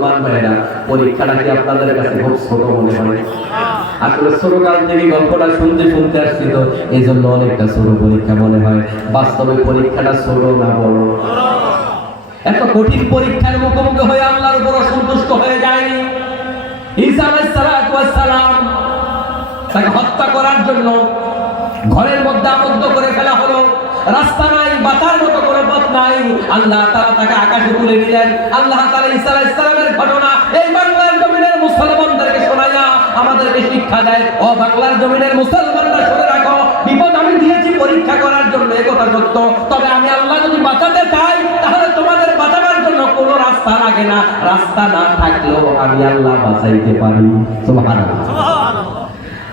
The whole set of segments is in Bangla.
মুসলমান ভাইরা, পরীক্ষাটা কি আপনাদের কাছে খুব ছোট মনে হয়? আসলে ছোটকাল থেকে গল্পটা শুনতে শুনতে আসছি তো এই জন্য অনেকটা ছোট পরীক্ষা মনে হয়। বাস্তবে পরীক্ষাটা ছোট না বড়? এত কঠিন পরীক্ষার মুখোমুখি হয়ে আল্লাহর উপর অসন্তুষ্ট হয়ে যায়নি। ঈসা আলাইহিস সালাম তাকে হত্যা করার জন্য ঘরের মধ্যে আবদ্ধ করে ফেলা হলো। রাস্তা নাই, বাঁচার মতো কোনো পথ নাই। আল্লাহ তাআলা তাকে আকাশে তুলে নিলেন। আল্লাহ তাআলা ঈসা আলাইহিস সালামের ঘটনা এই বাংলার জমিনের মুসলমানদেরকে শোনায়া আমাদেরকে শিক্ষা দেয়। ও বাংলার জমিনের মুসলমানরা শুনে রাখো, বিপদ আমি দিয়েছি পরীক্ষা করার জন্য, এই কথা সত্য। তবে আমি আল্লাহ যদি বাঁচাতে চাই তাহলে তোমাদের বাঁচাবার জন্য কোনো রাস্তা লাগে না। রাস্তা না থাকলেও আমি আল্লাহ বাঁচাইতে পারি। সুবহানাল্লাহ।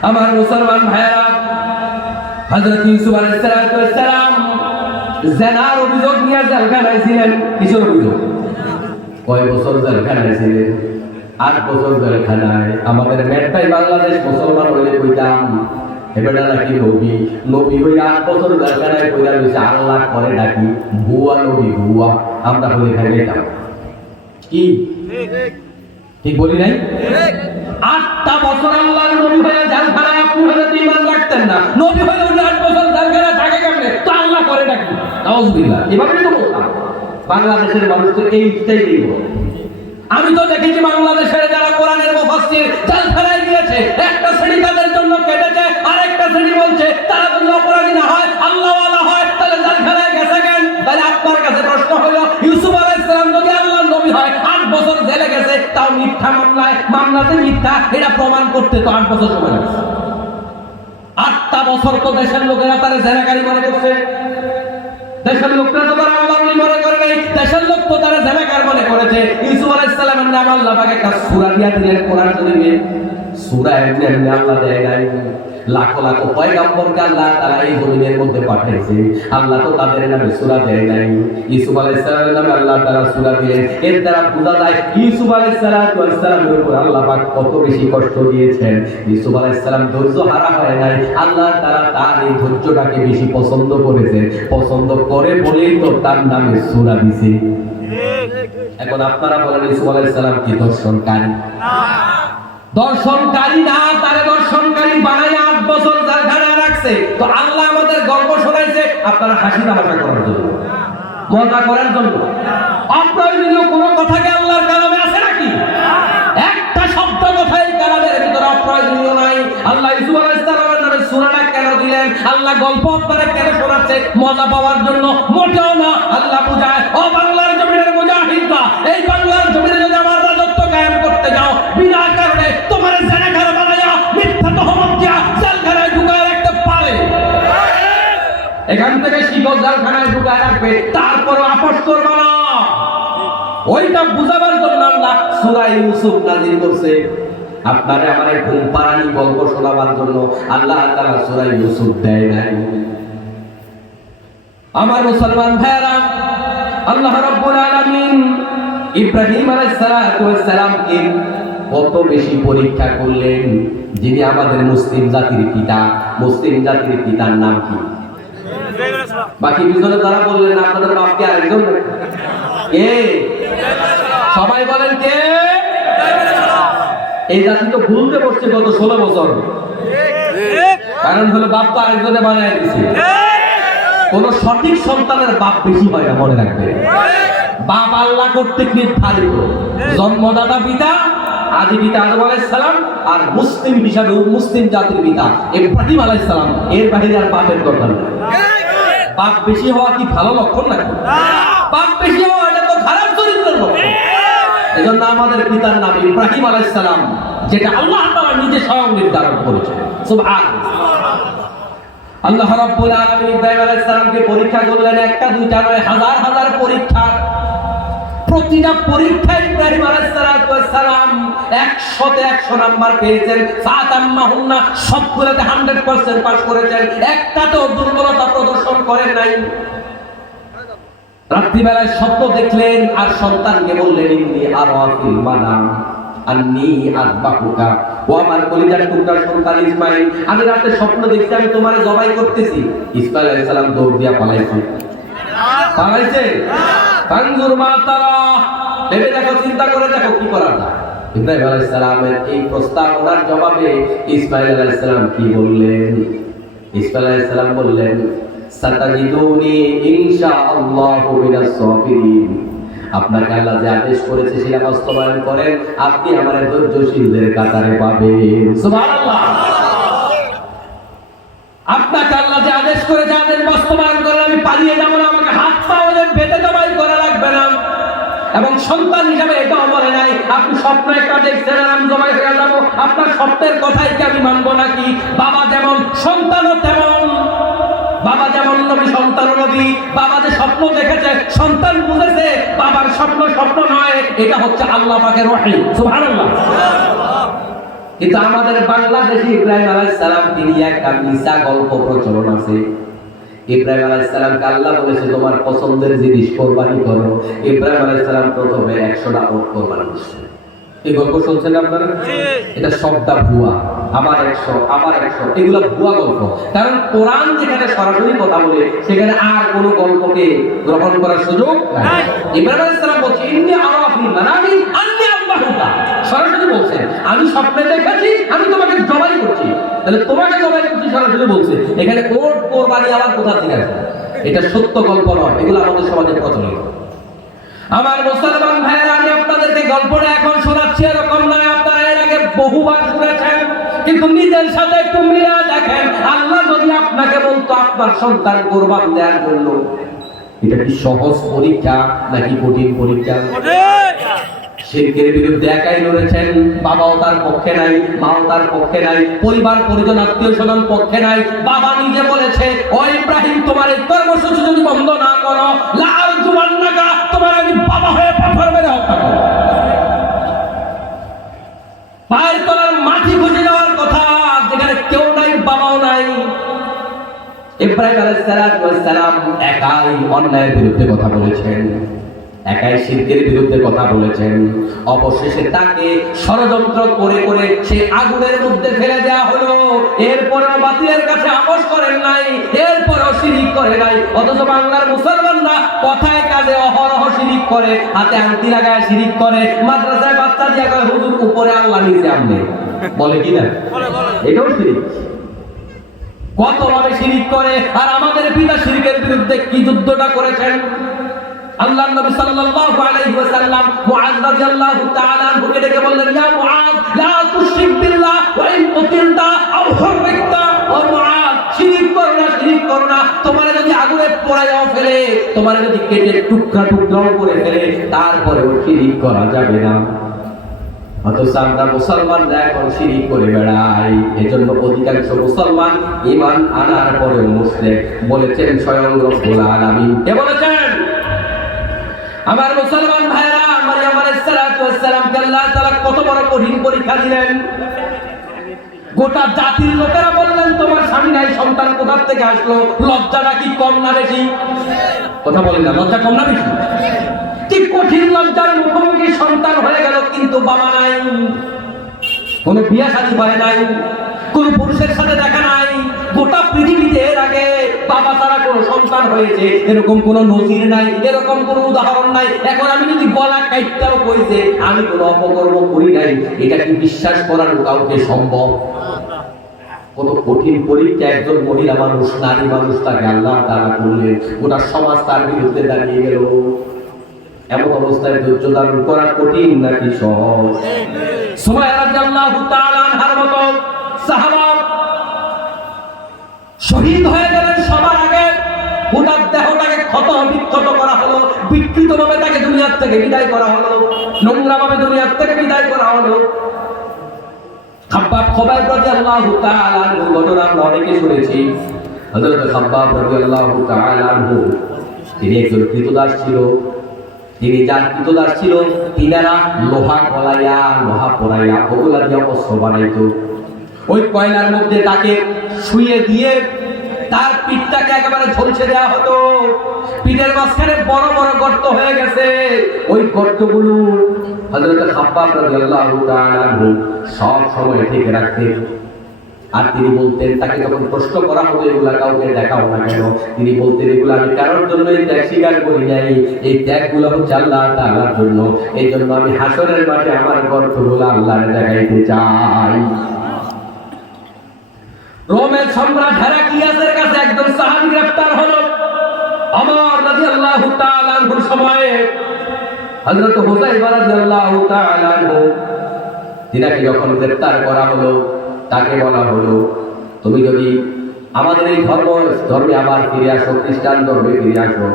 আমার মুসলমান ভাইয়েরা, হযরত ইউসুফ আলাইহিস সালাম জিনার অভিযোগ নিয়ে জেলখানায় ছিলেন। কিসের অভিযোগ? কয় বছর জেলখানায় ছিলেন? 8 বছর জেলখানায়। আমাদের মেট্টাই বাংলাদেশ মুসলমান হইলে কইতাম এবারে নাকি নবী, নবী হই 8 বছর জেলখানায় কইরা লইছে, আল্লাহ করে ডাকি ভুয়া নবী, ভুয়া। আমরা হইলে খাইলাম কি ঠিক বলি নাই? 8টা বছর আল্লাহর নবী হয়ে জেলখানায়, আপনি হলে ঈমান রাখতেন না। নবী হলে 8 বছর জেলখানায় থাকে কেমনে? তো আল্লাহ করে ডাকি। নাউজুবিল্লাহ। এভাবেই তো বলতাম। বাংলাদেশের মানুষ তো এইটাই বলে। আমি তো দেখেছি বাংলাদেশের যারা কোরআনের মুফাসসির জেলখানায় গিয়েছে, একটা শ্রেণী তাদের জন্য কেঁদেছে, আরেকটা শ্রেণী বলছে তারা যদি অপরাধী না হয়, আল্লাহওয়ালা হয়, তাহলে জেলখানায় গেছে কেন? তাহলে আপনার কাছে প্রশ্ন হলো, ইউসুফ আলাইহিস সালাম যদি আল্লাহর নবী হয়, 8 বছর জেলে গেছে, তাও মিথ্যা মামলায়, মামলাতে মিথ্যা, এটা প্রমাণ করতে তো 8 বছর সময় লাগছে। 8টা বছর তো দেশের লোকেরা তারা জেনাকারী মনে করছে। দেশের লোকরা তো তারা আল্লাহর নবী মনে করে নাই, দেশের লোক তো তারা জেনাকার মনে করেছে। ইউসুফ আলাইহিস সালামের নাম আল্লাহ পাক একটা সূরা দিয়া দিলেন কোরআন শরীফে। সূরা এমনি আল্লাহ দেয় নাই। লাখো লাখো পয়গম্বরকে আল্লাহ তাআলা এই জমিনের মধ্যে পাঠাইছে। আল্লাহ তো তাদের নামে সূরা দেয় নাই। ইউসুফ আলাইহিস সালামের নামে আল্লাহ তাআলা সূরা দিলেন। এর দ্বারা বোঝা যায় ইউসুফ আলাইহিস সালামের উপর আল্লাহ পাক কত বেশি কষ্ট দিয়েছেন। ইউসুফ আলাইহিস সালাম ধৈর্য হারা হয় নাই। আল্লাহ তাআলা তার এই ধৈর্যটাকে বেশি পছন্দ করেছেন। পছন্দ করে বলেই তো তার নামে সূরা দিয়েছে। এখন আপনারা বলেন ইউসুফ আলাইহিস সালাম কি দর্শনকারী? না, দর্শনকারী না। তারে দর্শনকারী বানায় 8 বছর জেলখানায় রাখছে। তো আল্লাহ আমাদের গল্প শোনাইছে আপনারা হাসি তামাশা করার জন্য, মজা করার জন্য। অপ্রয়োজনীয় কোনো কথা কি আল্লাহর কালামে আছে নাকি? একটা শব্দ কথা এই কালামের ভিতরে অপ্রয়োজনীয় নাই। আল্লাহ ইউসুফ আলাইহিস সালামের নামে সূরাটা কেন দিলেন? আল্লাহ গল্প আপনারা কেন শোনাচ্ছে? মজা পাওয়ার জন্য? মোটেও না। আল্লাহ বুঝায়, ও বাংলার জমিনের মুজাহিদরা, এই বাংলার জমিনে যদি আমার রাজত্ব কায়েম করতে যাও, বিনা কারণে তোমার জেনাকার বানায়া মিথ্যা তহমত দিয়া জেলখানায় ঢুকায় রাখতে পারে। এখান থেকে শিখো, জেলখানায় ঢুকায় রাখবে, তারপর আপোষ করবে না। ওইটা বুঝাবার জন্য আল্লাহ সূরা ইউসুফ নাযিল করছে। আপনারে আমার ঘুম পাড়ানি গল্প শোনাবার জন্য আল্লাহ তাআলা সূরা ইউসুফ দেয় নাই। আমার মুসলমান ভাইরা, আল্লাহ রাব্বুল আলামিন ইব্রাহিম আলাইহিস সালামকে কত বেশি পরীক্ষা করলেন। যিনি আমাদের মুসলিম জাতির পিতা, মুসলিম জাতির পিতার নাম কি? বাকি দুজনে যারা বললেন আপনাদের বাপ কি আরেকজন? কে? সবাই বলেন কে? এই জাতি তো ভুলতে বসছে গত 16 বছর। কারণ হলো বাপ তো আরেকজনে বানায় দিচ্ছে। কোন সঠিক সন্তানের বাপ বেশি হয় না, মনে রাখবে। বাপ আল্লাহ কর্তৃক নির্ধারিত। জন্মদাতা পিতা, আদি পিতা আদম আলাইহিস সালাম, আর মুসলিম হিসাবে মুসলিম জাতির পিতা ইব্রাহিম আলাইহিস সালাম। এর বাইরে আর বাপের দরকার নেই। বাপ বেশি হওয়া কি ভালো লক্ষণ নাকি? বাপ বেশি হওয়া এটা তো খারাপ চরিত্রের লক্ষণ। এজন্য আমাদের পিতার নাম ইব্রাহিম আলাইহিস সালাম, যেটা আল্লাহ তাআলা নিজে স্বয়ং নির্ধারণ করেছেন। সুবহানাল্লাহ। আল্লাহ রাব্বুল আলামিন ইব্রাহিম আলাইহিস সালামকে পরীক্ষা করলেন, একটা দুইটা নয়, হাজার হাজার পরীক্ষা। প্রতিটা পরীক্ষায় ইব্রাহিম আলাইহিস সালাম 100তে 100 নাম্বার পেয়েছেন। ফাতাম্মাহুন্না, সবগুলোতে 100% পাস করেছেন। একটাতেও দুর্বলতা প্রদর্শন করেন নাই। রাত্রিবেলায় স্বপ্ন দেখলেন আর সন্তানকে বললেন, ইন্নী আরা ফিল মানাম আন্নী আযবাহুকা। ও আমার কলিজার টুকরা সন্তান ইসমাঈল, আমি রাতে স্বপ্ন দেখছি আমি তোমারে জবাই করতেছি। ইসমাঈল আলাইহিস সালাম দৌড় দিয়া পালাইছে। পালাইছে? ফানজুর মা তারা, ভেবে দেখো, চিন্তা করে দেখো কি করা যায়। ইব্রাহিম আলাইহিস সালামের এই প্রস্তাবনার জবাবে ইসমাঈল আলাইহিস সালাম কি বললেন? ইসমাঈল আলাইহিস সালাম বললেন, সাতাজিদুনি ইনশাআল্লাহু মিনাস সাবিরিন। আপনাকে আল্লাহ যে আদেশ করেছে সেটা বাস্তবায়ন করেন, আপনি আমার ধৈর্যশীলদের কাতারে পাবেন। সুবহানাল্লাহ। আপনাকে আল্লাহ যে আদেশ করেছে আদেশ বাস্তবায়ন করেন, আমি পালিয়ে যাব না, আমাকে হাত পা বেঁধে জবাই করা লাগবে না। এবং সন্তান হিসাবে এটাও বলে নাই আপনি স্বপ্ন একটা দেখছেন আর আমি জবাই হয়ে যাব, আপনার স্বপ্নের কথাই কি আমি মানবো নাকি? বাবা যেমন সন্তানও তেমন, বাবা যেমন নবী সন্তান নবী। বাবা যে স্বপ্ন দেখেছে সন্তান বুঝেছে বাবার স্বপ্ন স্বপ্ন নয়, এটা হচ্ছে আল্লাহ পাকের ওহী। সুবহানাল্লাহ। কিন্তু আমাদের বাংলাদেশে ইব্রাহিম আলাইহিস সালাম তিনি একটা মিছা গল্প প্রচলন আছে। ইব্রাহিম আলাইহিস সালামকে আল্লাহ বলেছে তোমার পছন্দের জিনিস কোরবানি করো। ইব্রাহিম আলাইহিস সালাম প্রথমে 100টা উট কোরবানি করছে। এই গল্প শুনছেন আপনারা? এটা সবটা ভুয়া। আমার 100 আমার 100 এগুলো ভুয়া গল্প। কারণ কোরআন যেখানে সরাসরি কথা বলে সেখানে আর কোনো গল্পকে গ্রহণ করার সুযোগ নাই। ইব্রাহিম আলাইহিস সালাম বলছে ইন্নী আরা ফিল মানামি আন্নী আযবাহুকা, সরাসরি বলছেন আমি স্বপ্নে দেখেছি আমি তোমাকে জবাই করছি। তাহলে তোমাকে জবাই করছি সরাসরি বলছে। এখানে কোট কোরবানি আবার কোথা থেকে আসবে? এটা সত্য গল্প নয়, এগুলো আমাদের সমাজে প্রচলিত। আমার মুসলমান ভাইয়েরা, আমি আপনাদেরকে গল্পটা এখন শোনাচ্ছি এরকম নয়, আপনারা এর আগে বহুবার শুনেছেন, কিন্তু নিজের সাথে একটু মিলা দেখেন। আল্লাহ যদি আপনাকে বলতো আপনার সন্তান কোরবান দেওয়ার জন্য, এটা কি সহজ পরীক্ষা নাকি কঠিন পরীক্ষা? শিরকের বিরুদ্ধে একাই লড়েছেন, বাবাও তার পক্ষে নাই, মাও তার পক্ষে নাই, পরিবার পরিজন আত্মীয় স্বজন পক্ষে নাই। বাবা নিজে বলেছে ও ইব্রাহিম তোমার এই কর্মসূচি যদি বন্ধ না করো লা আরজুমান্নাকা, তোমার আমি বাবা হয়ে পাথর মেরে হত্যা করব। পায়ের তলার মাটি খুঁজে যাওয়ার কথা, যেখানে কেউ নাই বাবাও নাই। ইব্রাহিম আলাইহিস সালাম একাই অন্যায়ের বিরুদ্ধে কথা বলেছেন, একাই শিরকের বিরুদ্ধে কথা বলেছেন। অবশেষে তাকে ষড়যন্ত্র করে করে সে আগুনের মধ্যে ফেলে দেওয়া হলো। এরপরেও বাতিলের কাছে আপোষ করেন নাই, এরপরেও শিরিক করে নাই। অথচ বাংলার মুসলমানরা কথায় কাজে অহরহ শিরিক করে, হাতে আংটি লাগায় শিরিক করে, মাদ্রাসায় বাচ্চা দিয়া কয় হুজুর উপরে আল্লাহ নিচে আপনি, বলে কি না? এটাও শিরিক। কতভাবে শিরিক করে। আর আমাদের পিতা শিরকের বিরুদ্ধে কি যুদ্ধটা করেছেন। আল্লাহর নবী সাল্লাল্লাহু আলাইহি ওয়াসাল্লাম মুআয রাদিয়াল্লাহু তাআলা আনহুকে ডেকে বললেন, ইয়া মুআয লা তুশরিক বিল্লাহ ওয়া ইন কুতিলতা আও হুররিকতা। ও মুআয, শিরক করো না, শিরক করো না। তোমারে যদি আগুনে পোড়াইয়া ফেলে, তোমারে যদি কেটে টুকরা টুকরাও করে ফেলে, তারপরেও শিরক করা যাবে না। অথচ আমরা মুসলমানরা এখন শিরিক করে বেড়াই। এজন্য অধিকাংশ মুসলমান ঈমান আনার পরেও মুশরিক। বলেছেন স্বয়ং রব্বুল আলামিন। কে বলেছেন? আমার মুসলমান ভাইরা, মারইয়াম আলাইহিস সালাতু ওয়াস সালামকে আল্লাহ তাআলা কত বড় কঠিন পরীক্ষা দিলেন। গোটা জাতির লোকেরা বললেন তোমার স্বামী নাই, সন্তান কোথা থেকে আসলো? লজ্জাটা কি কম না বেশি? কথা বলেন না, লজ্জা কম না বেশি? কি কঠিন লজ্জার মুখোমুখি সন্তান হয়ে গেল, কিন্তু বাবা নাই, কোনো বিয়ে শাদী হয় নাই, কোনো পুরুষের সাথে দেখা নাই। গোটা পৃথিবীতে এর আগে বাবা ছাড়া কোনো সন্তান হয়েছে এরকম কোনো নজির নাই, এরকম কোনো উদাহরণ নাই। এখন আমি যদি গলা কাটতেও কইছে আমি কোনো অপকর্ম করি নাই, এটা কি বিশ্বাস করার কাউকে সম্ভব? কত কঠিন পরীক্ষা একজন মহিলা মানুষ, নারী মানুষ, তাকে আল্লাহ তাআলা করলেন। গোটা সমাজ তার বিরুদ্ধে দাঁড়িয়ে গেল। এমন অবস্থায় ধৈর্য ধারণ করা কঠিন নাকি সহজ? সুমাইয়া রাদিয়াল্লাহু তাআলা আনহার মতো সাহাবা শহীদ হয়ে গেলেন সবার আগে। গোটা দেহটাকে ক্ষত বিক্ষত করা হলো, বিকৃতভাবে তাকে দুনিয়ার থেকে বিদায় করা হলো, নোংরাভাবে দুনিয়ার থেকে বিদায় করা হলো। খাব্বাব খোবাইব রাদিয়াল্লাহু তাআলা আনহু ঘটনা আমরা অনেকে শুনেছি। হযরত খাব্বাব রাদিয়াল্লাহু তাআলা আনহু তিনি একজন কৃতদাস ছিল। তিনি যার কৃতদাস ছিল, তিনারা লোহা গলাইয়া লোহা পোড়াইয়া ওগুলা দিয়ে অস্ত্র বানাইতো। ওই কয়লার মধ্যে তাকে শুয়ে দিয়ে তার পিঠটাকে একেবারে ঝলসে দেওয়া হতো। পিঠের মাঝখানে বড় বড় গর্ত হয়ে গেছে। ওই গর্তগুলো হযরত খাব্বাব রাদিয়াল্লাহু তাআলা আনহু সব সময় ঢেকে রাখতেন। আর তিনি বলতেন, তাকে যখন প্রশ্ন করা হতো এগুলা কাউকে দেখাও না কেন, তিনি বলতেন এগুলো আমি কারোর জন্য এই ত্যাগ স্বীকার করি নাই, এই ত্যাগগুলো হচ্ছে আল্লাহ তাআলার জন্য, এই জন্য আমি হাসরের মাঠে আমার গর্তগুলো আল্লাহর দেখাইতে চাই। রোমের সম্রাট হেরাক্লিয়াসের কাছে একজন সাহাবী গ্রেফতার হলো। ওমর রাদিয়াল্লাহু তাআলা আনহুর সময়ে হযরত হুযায়ফা রাদিয়াল্লাহু তাআলা আনহু তিনাকে যখন গ্রেফতার করা হলো, তাকে বলা হলো তুমি যদি আমাদের এই ধর্মে আবার ফিরে আসো, খ্রিস্টান ধর্মে ফিরে আসো,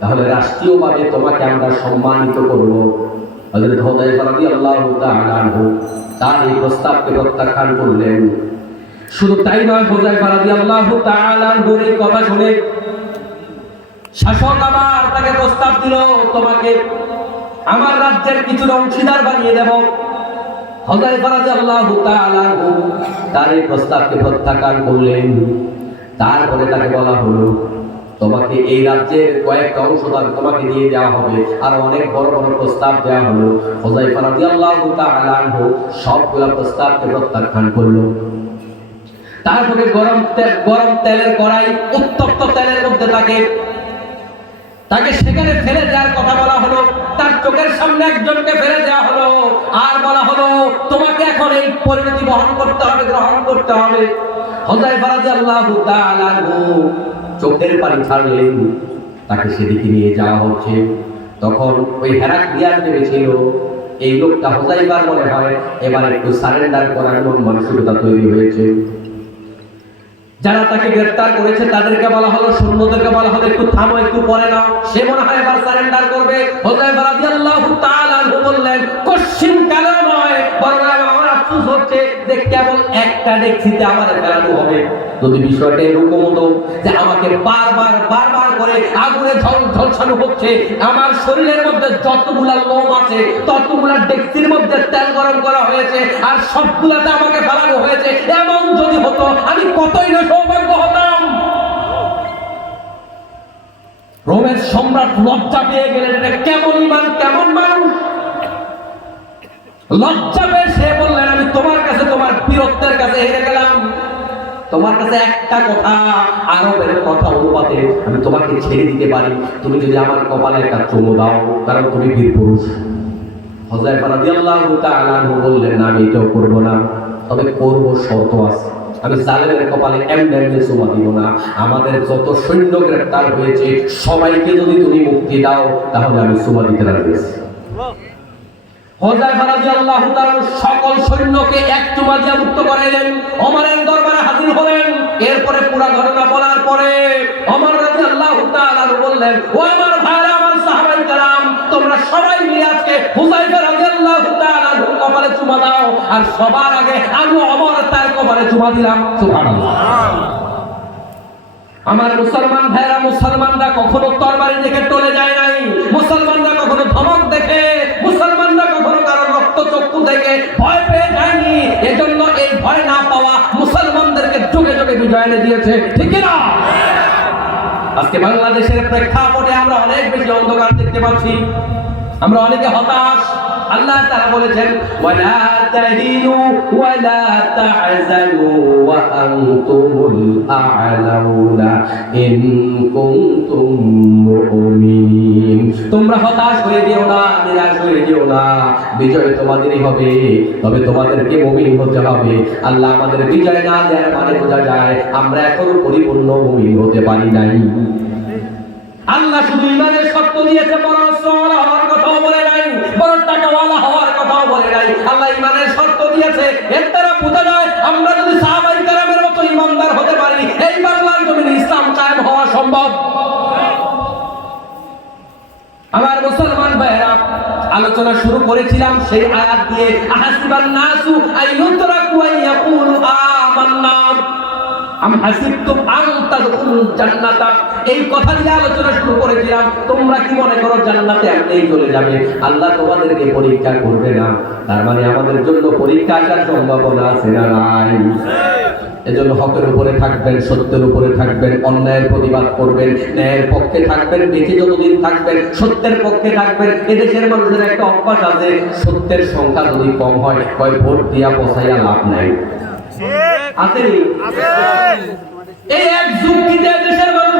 তাহলে রাষ্ট্রীয়ভাবে তোমাকে আমরা সম্মানিত করব। হযরত হুযায়ফা রাদিয়াল্লাহু তাআলা আনহু তার এই প্রস্তাবকে প্রত্যাখ্যান করলেন। শুধু তাই নয়, হুযায়ফা রাদিয়াল্লাহু তাআলা আনহুর এই কথা শুনে শাসক আবার তাকে প্রস্তাব দিল, তোমাকে আমার রাজ্যের কিছু অংশীদার বানিয়ে দেব। হুযায়ফা রাদিয়াল্লাহু তাআলা আনহু তার এই প্রস্তাবকে প্রত্যাখ্যান করলেন। তারপরে তাকে বলা হলো তোমাকে এই রাজ্যের কয়েকটা অংশদান তোমাকে দিয়ে দেওয়া হবে, আর অনেক বড় বড় প্রস্তাব দেওয়া হলো। হুযায়ফা রাদিয়াল্লাহু তাআলা আনহু সবগুলা প্রস্তাবকে প্রত্যাখ্যান করলো। তারপরে গরম তেলের কড়াই, উত্তপ্ত তেলের মধ্যে তাকে সেখানে ফেলে দেওয়ার কথা বলা হলো। তার চোখের সামনে একজনকে ফেলে দেওয়া হলো, আর বলা হলো তোমাকে এখন এই পরিণতি বহন করতে হবে, গ্রহণ করতে হবে। হুযায়ফা রাদিয়াল্লাহু তাআলা আনহু চোখের পানি ছাড়লেন, তাকে সেদিকে নিয়ে যাওয়া হচ্ছে। তখন ওই হেরাক্লিয়াস ভেবেছিল এই লোকটা হুযায়ফার মনে হয় এবার একটু সারেন্ডার করার মন মানসিকতা তৈরি হয়েছে। যারা তাকে গ্রেফতার করেছে তাদেরকে বলা হলো, সৈন্যদেরকে বলা হলো একটু থামো, একটু পরে নাও, সে মনে হয় এবার সারেন্ডার করবে। হুযায়ফা রাদিয়াল্লাহু তাআলা আনহু বললেন কশিন কালো নয়, বরং আমার আফসোস হচ্ছে যে কেবল একটা ডেক্সিতে আমার ফেলানো হবে। যদি বিষয়টা এরকম হতো যে আমাকে বারবার করে আগুনে ঝলসানো হচ্ছে, আমার শরীরের মধ্যে যতগুলা লোম আছে ততগুলা ডেক্সির মধ্যে তেল গরম করা হয়েছে, আর সবগুলাতে আমাকে ফেলানো হয়েছে, এমন যদি হতো আমি কতই না সৌভাগ্য হতাম। রোমের সম্রাট লজ্জা পেয়ে গেলেন, এটা কেমন ইমান, কেমন মানুষ। লজ্জা পেয়ে সে বললেন আমি তোমার কাছে, তোমার বীরত্বের কাছে হেরে গেলাম, তোমার কাছে একটা কথা, আরবের কথা অনুপাতে আমি তোমাকে ছেড়ে দিতে পারি, তুমি যদি আমার কপালে একটা চুমু দাও, কারণ তুমি বীর পুরুষ। হুযায়ফা রাদিয়াল্লাহু তাআলা আনহু বললেন না, আমি এটাও করবো না, তবে করবো শর্ত আছে, আমি জালেমের কপালে এমনি চুমা দিব না। আমাদের যত সৈন্য গ্রেফতার হয়েছে সবাইকে যদি তুমি মুক্তি দাও তাহলে আমি চুমা দিতে রাজি আছি। হুযায়ফা রাদিয়াল্লাহু তাআলা সকল সৈন্যকে এক চুমা দিয়ে মুক্ত করাইলেন, ওমরের দরবারে হাজির হলেন। এরপরে পুরো ঘটনা বলার পরে ওমর রাদিয়াল্লাহু তাআলা বললেন, ও আমার ভাইরা, আমার সাহাবায়ে কেরাম, তোমরা সবাই মিলে আজকে হুযায়ফা রাদিয়াল্লাহু তাআলা কপালে চুমা দাও, আর সবার আগে আমি ওমর তার কপালে চুমা দিলাম। সুবহানাল্লাহ। আমার মুসলমান ভাইরা, মুসলমানরা কখনো তরবারি দেখে টলে যায় নাই, মুসলমানরা কখনো ধমক দেখে, মুসলমানরা কখনো কারো রক্ত চক্ষু দেখে ভয় পেয়ে যায়নি। এজন্য এই ভয় না পাওয়া মুসলমানদেরকে যুগে যুগে বিজয় এনে দিয়েছে, ঠিক না? আজকে বাংলাদেশের প্রেক্ষাপটে আমরা অনেক বেশি অন্ধকার দেখতে পাচ্ছি, আমরা অনেকে হতাশ। আল্লাহ তাআলা বলেছেন ওয়ালা তাহিনু ওয়ালা তাহজানু ওয়া আনতুমুল আ'লাউনা ইন কুনতুম মুমিনিন। তোমরা হতাশ হয়ে যেও না, নিরাশ হয়ে যেও না, বিজয় তোমাদেরই হবে, তবে তোমাদেরকে মুমিন হতে হবে। আল্লাহ আমাদের বিজয় না দেওয়ার মানে বোঝা যায় আমরা এখনো পরিপূর্ণ মুমিন হতে পারি নাই। আল্লাহ শুধু ইমানের শর্ত দিয়েছে, বরং সওয়ালা হওয়ার কথাও বলে নাই, বরং টাকাওয়ালা হওয়ার কথাও বলে নাই। আল্লাহ ইমানের শর্ত দিয়েছে, এর দ্বারা বোঝা যায় আমরা যদি সাহাবায়ে কেরামের মতো ইমানদার হতে পারি, এই বাংলার জমিনে ইসলাম কায়েম হওয়া সম্ভব। আমার মুসলমান ভাইরা, আলোচনা শুরু করেছিলাম সেই আয়াত দিয়ে, আহাসিবান নাসু আইয়ুতরাকু আইয়াকুলু আমান্না আম হাসিবতুম আন তাদখুলুল জান্নাতা, এই কথা দিয়ে আলোচনা শুরু করেছিলাম। তোমরা কি মনে করো জান্নাতে এমনিই চলে যাবে? আল্লাহ তোমাদেরকে পরীক্ষা করবে না, তার মানে আমাদের জন্য পরীক্ষা আসার সম্ভাবনা আছে না নাই? এজন্য হকের উপরে থাকবেন, সত্যের উপরে থাকবেন, অন্যায়ের প্রতিবাদ করবেন, ন্যায়ের পক্ষে থাকবেন, বেঁচে যতদিন থাকবেন সত্যের পক্ষে থাকবেন। এদেশের মানুষের একটা অভ্যাস আছে, সত্যের সংখ্যা যদি কম হয় কয় ভোট দিয়া পছাইয়া লাভ নাই। আসেনি? এই এক যুক্তিতে দেশের মানুষ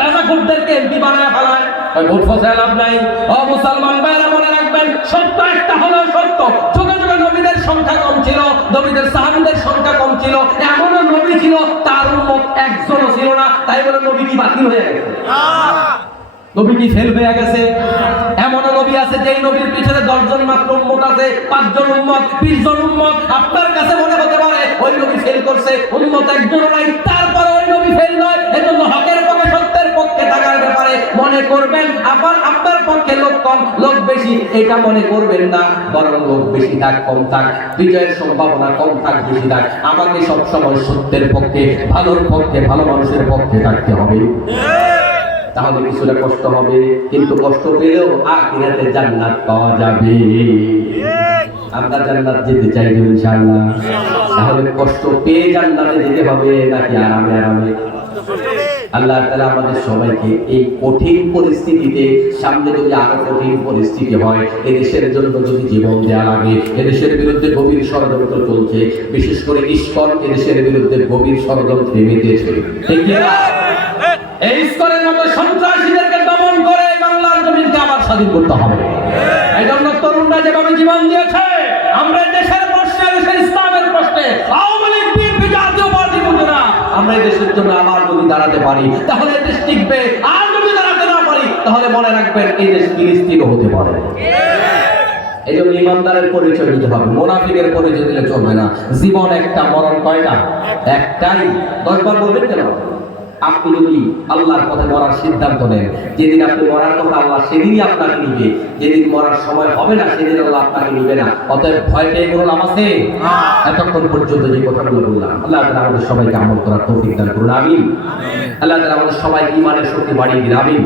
গাঁজাখোরদেরকে এমপি বানায় ফেলায়। ভোট ফসায় লাভ নাই। ও মুসলমান ভাইরা মনে রাখবেন, সত্য একটা হলো সত্য, যুগে যুগে নবীদের সংখ্যা কম ছিল, নবীদের সাহাবীদের সংখ্যা কম ছিল, এমনও নবী ছিল তার উম্মত একজনও ছিল না, তাই বলে নবী কি বাতিল হয়ে গেছে? নবী কি ফেল হয়ে গেছে? এমনও নবী আছে যেই নবীর পিছনে 10 জন মাত্র উম্মত আছে, 5 জন উম্মত, 20 জন উম্মত। আপনার কাছে মনে হতে পারে ওই নবী ফেল করছে, উম্মত একজনও নাই, তারপরে ওই নবী ফেল নয়। এজন্য হকের পক্ষে সত্যের পক্ষে থাকার ব্যাপারে মনে করবেন আবার আপনার পক্ষে লোক কম লোক বেশি এটা মনে করবেন না, বরং লোক বেশি থাক কম থাক, বিজয়ের সম্ভাবনা কম থাক বেশি থাক, আমাকে সবসময় সত্যের পক্ষে, ভালোর পক্ষে, ভালো মানুষের পক্ষে থাকতে হবে। তাহলে কিছুটা কষ্ট হবে, কিন্তু কষ্ট পেলেও আখিরাতে জান্নাত পাওয়া যাবে। আমরা জান্নাত যেতে চাই ইনশাআল্লাহ। তাহলে কষ্ট পেয়ে জান্নাতে যেতে হবে নাকি আরামে আরামে? আল্লাহ তাআলা আমাদের সবাইকে এই কঠিন পরিস্থিতিতে, সামনে যদি আরো কঠিন পরিস্থিতি হয়, এই দেশের জন্য যদি জীবন দেওয়া লাগে, এই দেশের বিরুদ্ধে গভীর ষড়যন্ত্র চলছে, বিশেষ করে ইসকন এই দেশের বিরুদ্ধে গভীর ষড়যন্ত্রে মেতেছে, ঠিক কি না? এই ইসকনের মতো সন্ত্রাসীদেরকে দমন করে বাংলার জমিনকে আবার স্বাধীন করতে হবে। এই জন্য তরুণরা যেভাবে জীবন দিয়েছে, আমরা দেশের প্রশ্নে, দেশের ইসলামের প্রশ্নে, আওয়ামী লীগ, বিএনপি, জাতীয় পার্টি বুঝে না, আমরা এই দেশের জন্য আবার যদি দাঁড়াতে পারি তাহলে এই দেশ টিকবে, আর যদি দাঁড়াতে না পারি তাহলে মনে রাখবেন এই দেশ ফিলিস্তিনও হতে পারে। এই জন্য ইমানদারের পরিচয় দিতে হবে, মুনাফিকের পরিচয় দিলে চলবে না। জীবন একটা, মরণ কয়টা? একটাই। 10 বার বলবেন কেন? আপনি যদি আল্লাহর পথে মরার সিদ্ধান্ত নেন, যেদিন আপনি মরার কথা আল্লাহ সেদিনই আপনাকে নিবে, যেদিন মরার সময় হবে না সেদিন আল্লাহ আপনাকে নিবে না। অতএব ভয় পেয়ে কোনো লাভ আছে? এতক্ষণ পর্যন্ত যে কথাগুলো বললাম, আল্লাহ তাআলা আমাদের সবাইকে আমল করার তৌফিক দান করুন, আমিন। আল্লাহ তাআলা আমাদের সবাইকে ঈমানের শক্তি বাড়িয়ে দিন, আমিন।